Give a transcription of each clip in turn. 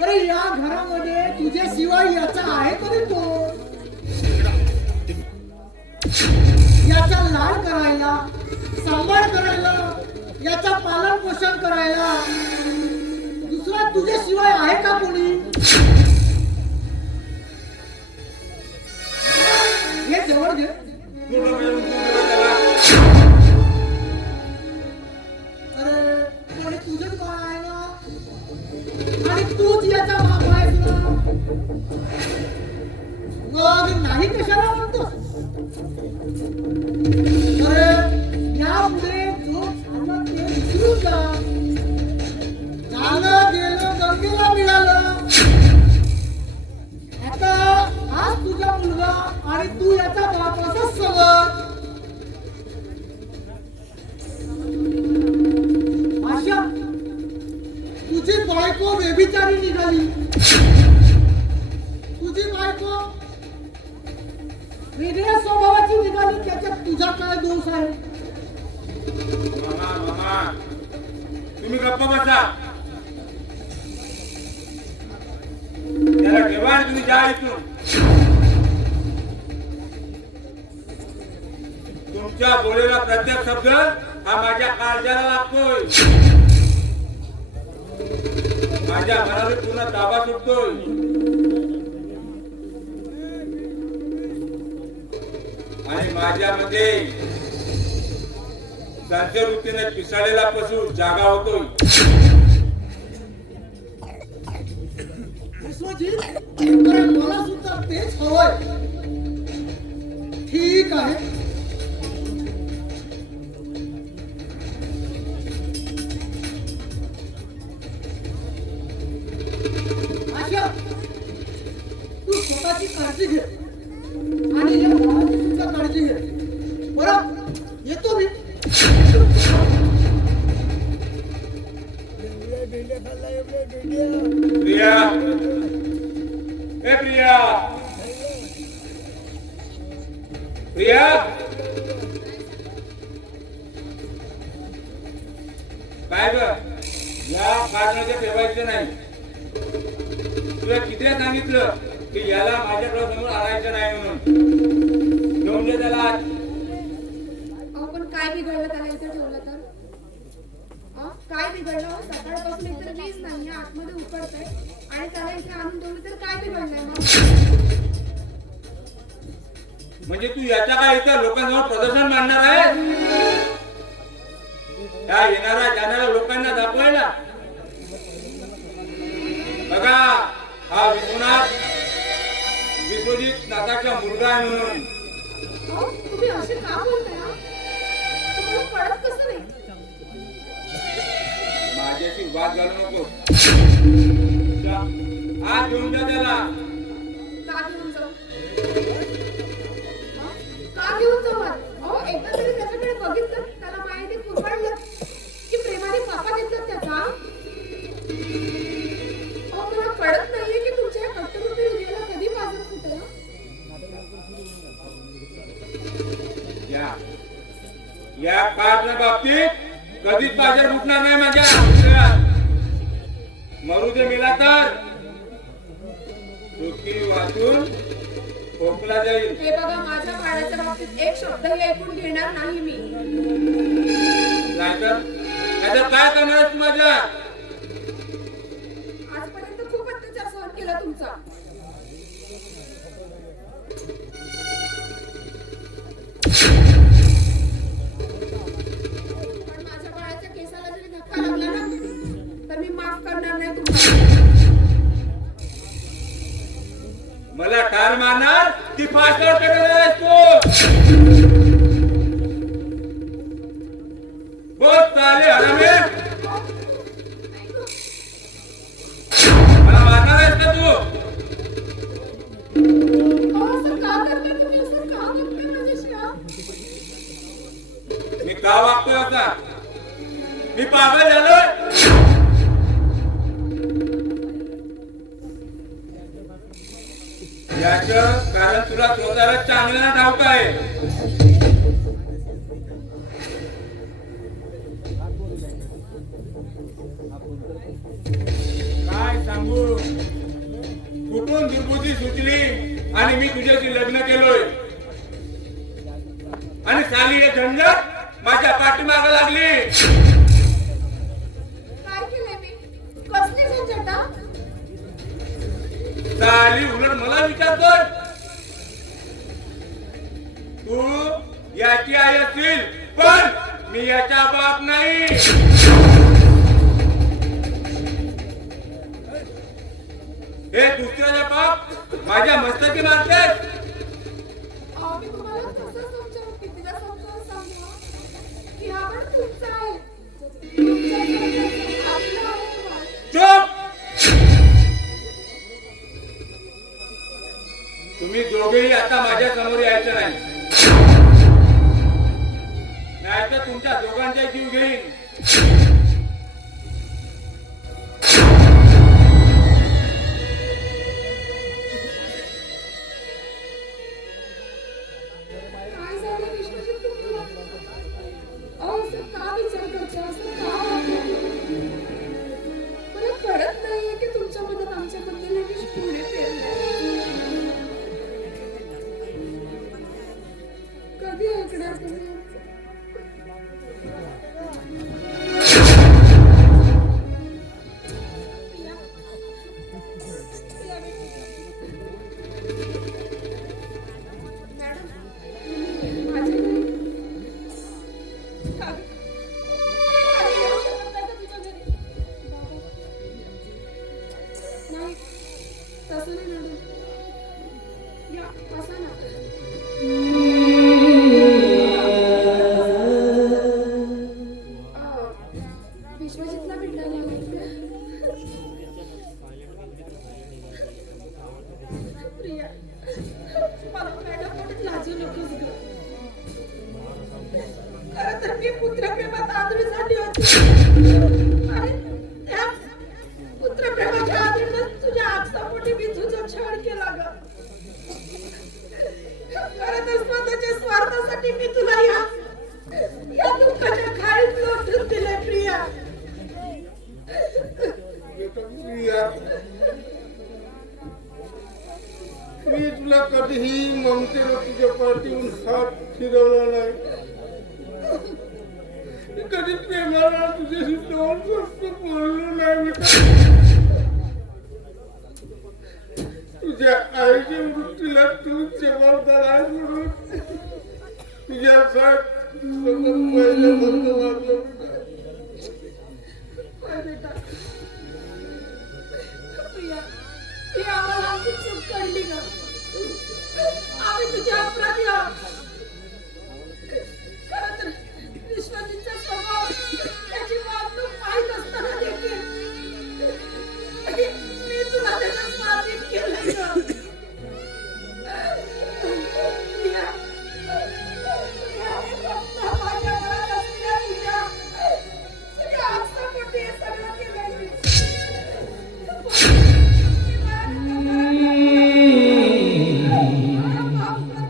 अरे या घरामध्ये तुझ्याशिवाय याचा आहे कधी तो? याचा लाड करायला, सांभाळ करायला, याचा पालन पोषण करायला दुसरा तुझ्याशिवाय आहे का कोणी? हे जवळ घे. अरे पण तुझं बाळ आहे ना, आणि तूच याचा बाप आहेस ना, मग नाही कशाला म्हणतो? अरे यापुढे जो झालं ते विसरून जा. झालं गेलं गंगेला मिळालं. आता हाच तुझा मुलगा आणि तू याचा बाप असंच समज. आशा, तुझी बायको व्यभिचारी निघाली. तुझी बायको वेगळ्या स्वभावाची निघाली, त्याच्यात तुझा काय दोष आहे? मामा तुम्ही गप्प बसा. त्याला ठेवा, तुम्ही जा इथून. तुमच्या बोलेला प्रत्येक शब्द हा माझ्या काळजाला लागतोय, माझ्या मनाला पूर्ण ताबा सुटतोय. आणि माझ्यामध्ये संशयवृत्तीने पिसाळलेला पशु जागा होतोय. मला सुद्धा तेच हवंय. ठीक आहे, आशा तू स्वतःची काळजी घे आणि या मुलाची सुद्धा काळजी घे. बरं, येतो मी. प्रिया, ए प्रिया, प्रिया, काय ग, या काढण्याचे ठेवायचं नाही. तुला किती सांगितलं की याला माझ्याकडे समोर आणायचं नाही म्हणून. घेऊन दे त्याला. आपण काय बिघडलं त्याला इथे ठेवलं तर? काय बिघडलं? सकाळपासून इतर वीज नाही, आतमध्ये उकडतंय आणि त्याला इथे आणून ठेवलं तर काय बिघडलंय मग? म्हणजे तू याच्या काय इथं लोकांसमोर प्रदर्शन मांडणार आहे? त्या येणाऱ्या जाणाऱ्या लोकांना दाखवायला? बघा, हा विश्वनाथ विश्वजित नाथाचा मुलगा आहे म्हणून. तुम्ही असे का बोलताय? तुम्हाला कळत कसं नाही? माझ्याशी वाद घालू नको. आज घेऊन जा त्याला. का घेऊन जाऊ? का घेऊन जाऊ? एकदा तरी त्याच्याकडे बघितलं, त्याला माहिती कुरबाडलं की प्रेमाने पापा घेतलं त्याचा. मला कळत नाहीये की तुमच्या या कट्टररूपी हृदयाला कधी बाजार फुटलं. या कारच्या बाबतीत कधीच बाजार फुटणार नाही माझ्या. मरू दे मेला तर डोकी वाचून खोकला जाईल. हे बघा, माझ्या बाळाच्या बाबतीत एक शब्दही ऐकून घेणार नाही मी. नाहीतर काय करणार तू माझ्या? आजपर्यंत खूप अत्याचार सहन केला तुमचा. पण माझ्या बाळाच्या केसाला जरी धक्का लागला ना, तर मी माफ करणार नाही तुम्हाला. मला ठार मारणार की फासवर करणार आहेस तू? बोल चाले हरामे, मला मारणार आहेस का तू? असं का करता तुम्ही? असं का वागताय माझ्याशी? मी का वागतोय आता? मी पागल झालोय? याचं कारण तुला स्वतःला चांगला ठाऊक आहे. काय सांगू, कुठून दुर्बुद्धी सुचली आणि मी तुझ्याशी लग्न केलोय आणि साली हे झंझट माझ्या पाठीमागे लागली. काय केलंय मी? कसली झंझट हा? साली उलट मला विचारतोय. तू याची आई असतील पण मी याचा बाप नाही. हे दुसऱ्याचा बाप माझ्या मस्तकी मारतेस. अहो, मी तुम्हाला कसं समजावू? कितीदा समजावून सांगू हा? की हा पण तुमचा आहे. तुमच्या घराचा आपला आहे हा. चुप. तुम्ही दोघेही आता माझ्या समोर यायचं नाही, नाहीतर तुमच्या दोघांचा जीव घेईन. काय झालं विश्वजित तुम्हाला? अहो, असं का विचार करता? असं का वागता? मला कळत नाहीये की तुमच्या मनात आमच्याबद्दल हे विष पुढे पेरलंय. कधी ऐकणार तुम्ही? नाही, तसं नाही मॅडम. या, बसा ना. विश्वजितला भेटायला प्रिया, मला मॅडम म्हणून लाजू नकोस ग. खरं तर मी पुत्रप्रेमात आंधळी झाली होती आणि त्या पुत्रप्रेमाच्या आधीच तुझ्या आपसापोटी मी तुझा छळ केला ग. खरं तर स्वतःच्या स्वार्थासाठी मी तुला या दुःखाच्या खाईत लोटून दिले प्रिया. प्रिया, मी तुला कधीही ममतेने तुझ्या पाठीहून हात फिरवला नाही. कधी प्रेमाला तुझ्याशी दोन गोष्ट बोललो नाही बेटा. तुझ्या आईच्या मृत्यूला तू जबाबदार आहे म्हणून तुझ्यासाठी पहिलं बंद वागलं बेटा. प्रिया, ही आम्हाला आमची चूक कळली ग. आम्ही तुझे अपराधी आहोत. खरं तर विश्वजितचा स्वभाव, त्याची वागणूक माहीत असताना देखील मी तुला त्याचं स्वाधीन केलंय ग. प्रिया, हे फक्त माझ्या मनात असलेल्या तुझ्या आपसापोटी हे सगळं केलंय मी. मला माफ कर.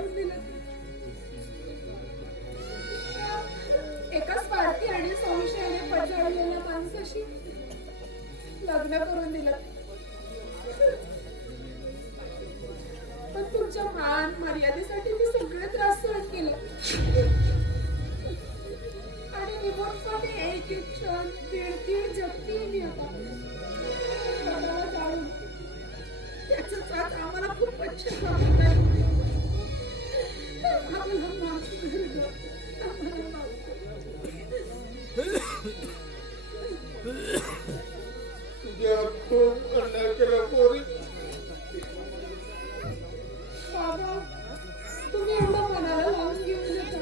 करून दिलं. एका स्वार्थी आणि संशयाने पडझडलेल्या माणसाशी लग्न करून दिलं. पण तुमच्या मान मर्यादेसाठी मी सगळे त्रास सहन केले आणि निमोटपणे एक एक क्षण दीड जगती मी आता स्वतःला जाळून. त्याचा त्रास आम्हाला खूप पश्चाताप होत आहे. आम्हाला माफ कर गं. आम्हाला माफ कर. तुझ्या खूप अन्याय केला पोरी. बाबा, तुम्ही एवढं मनाला लावून घेऊन येता.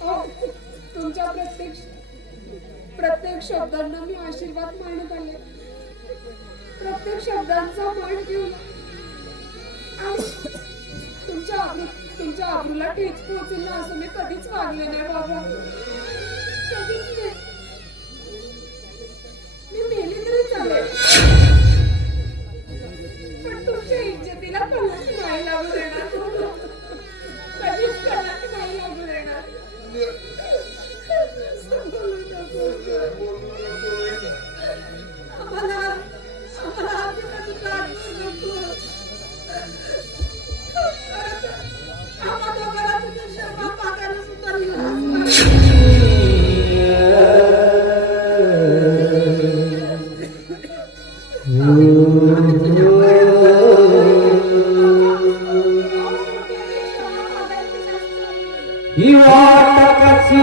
अहो, तुमच्या प्रत्येक शब्दांना मी आशीर्वाद मानत आले. प्रत्येक शब्दांचा मान घेऊन आणि तुमच्या आबरूला ठेच पोहोचेल ना असं मी कधीच वागले नाही बाबा. कधीच नाही. मी मेली तरी चालेल, पण तुमच्या इज्जतीला कलंक नाही लागू देणार. कधीच कलंक नाही लागू देणार. बोलू नको. आम्हाला अभिमानाची काळजी नको. आम्हा दोघांना तुझ्या शर्मा पाकायला सुद्धा लाज वाटते. ही वाट कशी